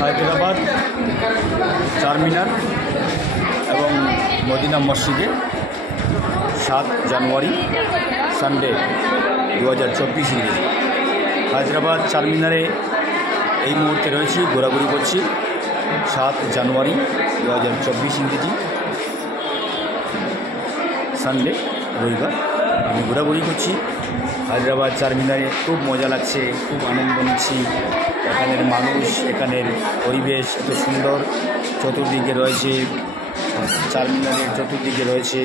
হায়দ্রাবাদ চারমিনার এবং মদিনা মসজিদে 7 জানুয়ারি সানডে 2024 ইংরেজি। হায়দ্রাবাদ চারমিনারে এই মুহূর্তে রয়েছি, ঘোরাঘুরি করছি। 7 জানুয়ারি 2024 ইংরেজি, সানডে, রবিবার। আমি ঘোরাঘুরি করছি হায়দ্রাবাদ চারমিনারে। খুব মজা লাগছে, খুব আনন্দ নিচ্ছি। এখানের মানুষ, এখানের পরিবেশ এত সুন্দর। চতুর্দিকে রয়েছে, চারমিনারের চতুর্দিকে রয়েছে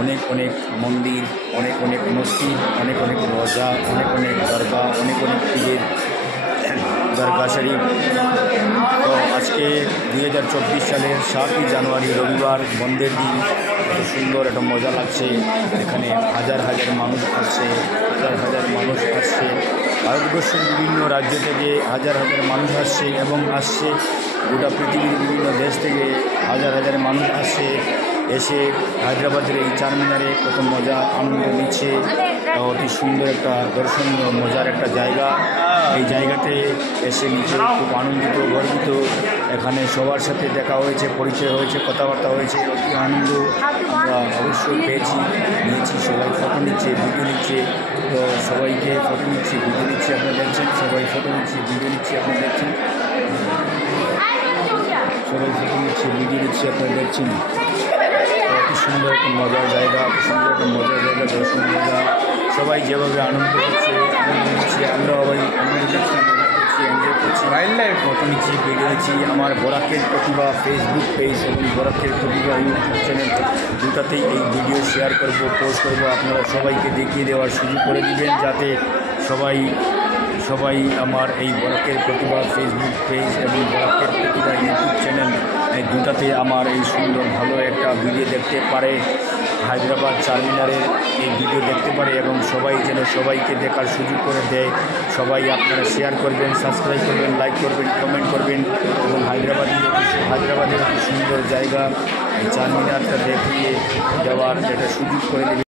অনেক অনেক মন্দির, অনেক অনেক মসজিদ, অনেক অনেক রোজা, অনেক অনেক দরগা, অনেক অনেক পীরের দরগা শরীফ। তো আজকে 2024 সালের 7 জানুয়ারি রবিবার, বন্ধের দিন। এত সুন্দর, এত মজা লাগছে। এখানে হাজার হাজার মানুষ আসছে, হাজার হাজার মানুষ আসছে। ভারতবর্ষের বিভিন্ন রাজ্য থেকে হাজার হাজার মানুষ আসছে এবং আসছে গোটা পৃথিবীর বিভিন্ন দেশ থেকে হাজার হাজার মানুষ আসছে। এসে হায়দ্রাবাদের এই চারমিনারে কত মজা আনন্দ নিচ্ছে। অতি সুন্দর একটা দর্শনীয় মজার একটা জায়গা। এই জায়গাতে এসে নিজে খুব আনন্দিত, গর্বিত। এখানে সবার সাথে দেখা হয়েছে, পরিচয় হয়েছে, কথাবার্তা হয়েছে। অতি আনন্দ আমরা অবশ্যই নিয়েছি। সবাই ফটো নিচ্ছে, ভিডিও নিচ্ছে। তো সবাইকে ফটো নিচ্ছি, ভিডিও নিচ্ছি, আপনারা দেখছেন। সবাই ফটো নিচ্ছি, ভিডিও নিচ্ছি, আপনারা দেখছেন। সবাই ফটো নিচ্ছে, ভিডিও নিচ্ছি, আপনারা দেখছেন। অতি সুন্দর একটা মজার জায়গা, অতি সুন্দর একটা মজার জায়গা, দর্শনীয় জায়গা। সবাই যেভাবে আনন্দ করছে, আনন্দ নিচ্ছে, আমরাও সবাই আনন্দ করছি, মজা করছি, এনজয় করছি। ওয়াইল্ড লাইফ ফটো নিচ্ছি, ভিডিও নিচ্ছি। আমার বরাকের প্রতিভা ফেসবুক পেজ এবং বরাকের প্রতিভা ইউটিউব চ্যানেল দুটাতেই এই ভিডিও শেয়ার করব, পোস্ট করব। আপনারা সবাইকে দেখিয়ে দেওয়ার সুযোগ করে দিবেন, যাতে সবাই আমার এই বরাকের প্রতিভা ফেসবুক পেজ এবং বরাকের প্রতিভা ইউটিউব চ্যানেল এই দুটাতে আমার এই সুন্দর ভালো একটা ভিডিও দেখতে পারে। হায়দ্রাবাদ চারমিনারের এই ভিডিও দেখতে পারে এবং সবাই যেন সবাইকে দেখার সুযোগ করে দেয়। সবাই আপনারা শেয়ার করবেন, সাবস্ক্রাইব করবেন, লাইক করবেন, কমেন্ট করবেন এবং হায়দ্রাবাদের একটা সুন্দর জায়গা এই চারমিনারটা দেখিয়ে যাওয়ার একটা সুযোগ করে দেবেন।